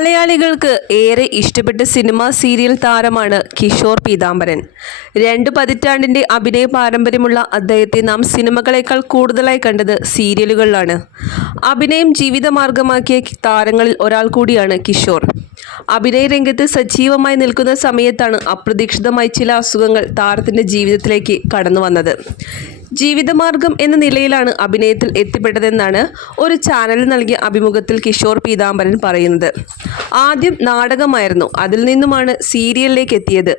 മലയാളികൾക്ക് ഏറെ ഇഷ്ടപ്പെട്ട സിനിമ സീരിയൽ താരമാണ് കിഷോർ പീതാംബരൻ. രണ്ട് പതിറ്റാണ്ടിന്റെ അഭിനയ പാരമ്പര്യമുള്ള അദ്ദേഹത്തെ നാം സിനിമകളേക്കാൾ കൂടുതലായി കണ്ടത് സീരിയലുകളിലാണ്. അഭിനയം ജീവിതമാർഗമാക്കിയ താരങ്ങളിൽ ഒരാൾ കൂടിയാണ് കിഷോർ. അഭിനയ രംഗത്ത് സജീവമായി നിൽക്കുന്ന സമയത്താണ് അപ്രതീക്ഷിതമായി ചില അസുഖങ്ങൾ താരത്തിന്റെ ജീവിതത്തിലേക്ക് കടന്നു വന്നത്. ജീവിതമാർഗം എന്ന നിലയിലാണ് അഭിനയത്തിൽ എത്തിപ്പെട്ടതെന്നാണ് ഒരു ചാനലിൽ നൽകിയ അഭിമുഖത്തിൽ കിഷോർ പീതാംബരൻ പറയുന്നത്. ആദ്യം നാടകമായിരുന്നു. അതിൽ നിന്നുമാണ് സീരിയലിലേക്ക് എത്തിയത്.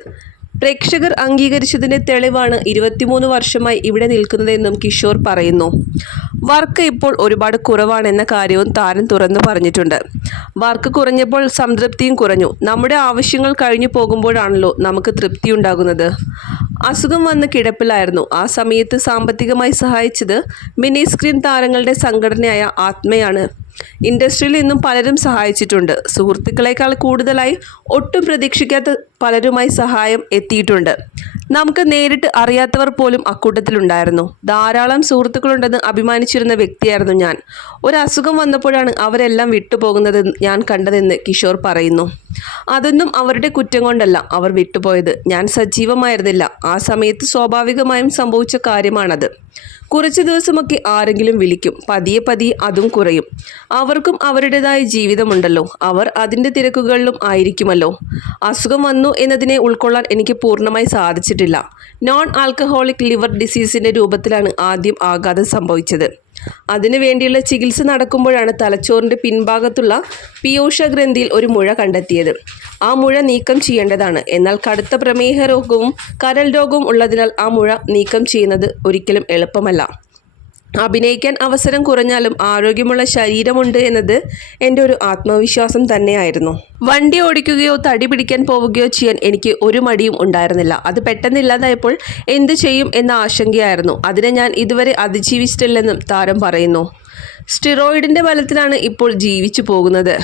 പ്രേക്ഷകർ അംഗീകരിച്ചതിന്റെ തെളിവാണ് ഇരുപത്തിമൂന്ന് വർഷമായി ഇവിടെ നിൽക്കുന്നതെന്നും കിഷോർ പറയുന്നു. വർക്ക് ഇപ്പോൾ ഒരുപാട് കുറവാണെന്ന കാര്യവും താരം തുറന്നു പറഞ്ഞിട്ടുണ്ട്. വർക്ക് കുറഞ്ഞപ്പോൾ സംതൃപ്തിയും കുറഞ്ഞു. നമ്മുടെ ആവശ്യങ്ങൾ കഴിഞ്ഞു പോകുമ്പോഴാണല്ലോ നമുക്ക് തൃപ്തി ഉണ്ടാകുന്നത്. അസുഖം വന്ന് കിടപ്പിലായിരുന്നു. ആ സമയത്ത് സാമ്പത്തികമായി സഹായിച്ചത് മിനി സ്ക്രീൻ താരങ്ങളുടെ സംഘടനയായ ആത്മയാണ്. ഇൻഡസ്ട്രിയിൽ നിന്നും പലരും സഹായിച്ചിട്ടുണ്ട്. സുഹൃത്തുക്കളെക്കാൾ കൂടുതലായി ഒട്ടും പ്രതീക്ഷിക്കാത്ത പലരുമായി സഹായം എത്തിയിട്ടുണ്ട്. നമുക്ക് നേരിട്ട് അറിയാത്തവർ പോലും അക്കൂട്ടത്തിലുണ്ടായിരുന്നു. ധാരാളം സുഹൃത്തുക്കളുണ്ടെന്ന് അഭിമാനിച്ചിരുന്ന വ്യക്തിയായിരുന്നു ഞാൻ. ഒരു അസുഖം വന്നപ്പോഴാണ് അവരെല്ലാം വിട്ടുപോകുന്നത് ഞാൻ കണ്ടതെന്ന് കിഷോർ പറയുന്നു. അതൊന്നും അവരുടെ കുറ്റം കൊണ്ടല്ല അവർ വിട്ടുപോയത്. ഞാൻ സജീവമായിരുന്നില്ല. ആ സമയത്ത് സ്വാഭാവികമായും സംഭവിച്ച കാര്യമാണത്. കുറച്ച് ദിവസമൊക്കെ ആരെങ്കിലും വിളിക്കും. പതിയെ പതിയെ അതും കുറയും. അവർക്കും അവരുടേതായ ജീവിതമുണ്ടല്ലോ. അവർ അതിന്റെ തിരക്കുകളിലും ആയിരിക്കുമല്ലോ. അസുഖം വന്നു എന്നതിനെ ഉൾക്കൊള്ളാൻ എനിക്ക് പൂർണമായി സാധിച്ചിട്ടില്ല. നോൺ ആൽക്കഹോളിക് ലിവർ ഡിസീസിന്റെ രൂപത്തിലാണ് ആദ്യം ആഘാതം സംഭവിച്ചത്. അതിനു വേണ്ടിയുള്ള ചികിത്സ നടക്കുമ്പോഴാണ് തലച്ചോറിന്റെ പിൻഭാഗത്തുള്ള പിയൂഷ ഗ്രന്ഥിയിൽ ഒരു മുഴ കണ്ടെത്തിയത്. ആ മുഴ നീക്കം ചെയ്യേണ്ടതാണ്. എന്നാൽ കടുത്ത പ്രമേഹ രോഗവും കരൽ രോഗവും ഉള്ളതിനാൽ ആ മുഴ നീക്കം ചെയ്യുന്നത് ഒരിക്കലും എളുപ്പമല്ല. അഭിനയിക്കാൻ അവസരം കുറഞ്ഞാലും ആരോഗ്യമുള്ള ശരീരമുണ്ട് എന്നത് എന്റെ ഒരു ആത്മവിശ്വാസം തന്നെയായിരുന്നു. വണ്ടി ഓടിക്കുകയോ തടി പിടിക്കാൻ പോവുകയോ ചെയ്യാൻ എനിക്ക് ഒരു മടിയും ഉണ്ടായിരുന്നില്ല. അത് പെട്ടെന്ന് ഇല്ലാതായപ്പോൾ എന്ത് ചെയ്യും എന്ന ആശങ്കയായിരുന്നു. അതിനെ ഞാൻ ഇതുവരെ അതിജീവിച്ചിട്ടില്ലെന്നും താരം പറയുന്നു. സ്റ്റിറോയിഡിന്റെ ബലത്തിലാണ് ഇപ്പോൾ ജീവിച്ചു പോകുന്നത്.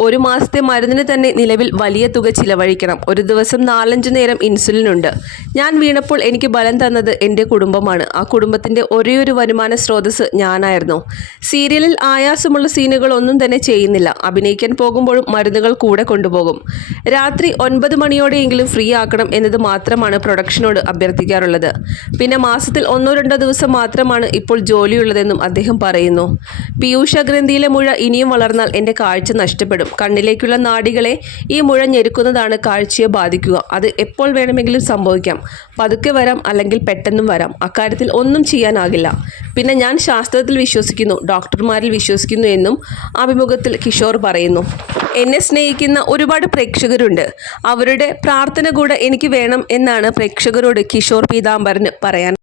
ഒരു മാസത്തെ മരുന്നിന് തന്നെ നിലവിൽ വലിയ തുക ചിലവഴിക്കണം. ഒരു ദിവസം നാലഞ്ച് നേരം ഇൻസുലിൻ ഉണ്ട്. ഞാൻ വീണപ്പോൾ എനിക്ക് ബലം തന്നത് എന്റെ കുടുംബമാണ്. ആ കുടുംബത്തിന്റെ ഒരേയൊരു വരുമാന സ്രോതസ് ഞാനായിരുന്നു. സീരിയലിൽ ആയാസമുള്ള സീനുകൾ ഒന്നും തന്നെ ചെയ്യുന്നില്ല. അഭിനയിക്കാൻ പോകുമ്പോഴും മരുന്നുകൾ കൂടെ കൊണ്ടുപോകും. രാത്രി ഒൻപത് മണിയോടെയെങ്കിലും ഫ്രീ ആക്കണം എന്നത് മാത്രമാണ് പ്രൊഡക്ഷനോട് അഭ്യർത്ഥിക്കാറുള്ളത്. പിന്നെ മാസത്തിൽ ഒന്നോ രണ്ടോ ദിവസം മാത്രമാണ് ഇപ്പോൾ ജോലിയുള്ളതെന്നും അദ്ദേഹം പറയുന്നു. പീയൂഷ ഗ്രന്ഥിയിലെ മുഴ ഇനിയും വളർന്നാൽ എന്റെ കാഴ്ച നഷ്ടപ്പെടും. കണ്ണിലേക്കുള്ള നാടികളെ ഈ മുഴ ഞെരുക്കുന്നതാണ് കാഴ്ചയെ ബാധിക്കുക. അത് എപ്പോൾ വേണമെങ്കിലും സംഭവിക്കാം. പതുക്കെ വരാം അല്ലെങ്കിൽ പെട്ടെന്നും വരാം. അക്കാര്യത്തിൽ ഒന്നും ചെയ്യാനാകില്ല. പിന്നെ ഞാൻ ശാസ്ത്രത്തിൽ വിശ്വസിക്കുന്നു. ഡോക്ടർമാരിൽ വിശ്വസിക്കുന്നു എന്നും അഭിമുഖത്തിൽ കിഷോർ പറയുന്നു. എന്നെ സ്നേഹിക്കുന്ന ഒരുപാട് പ്രേക്ഷകരുണ്ട്. അവരുടെ പ്രാർത്ഥന കൂടെ എനിക്ക് വേണം എന്നാണ് പ്രേക്ഷകരോട് കിഷോർ പീതാംബരന് പറയാൻ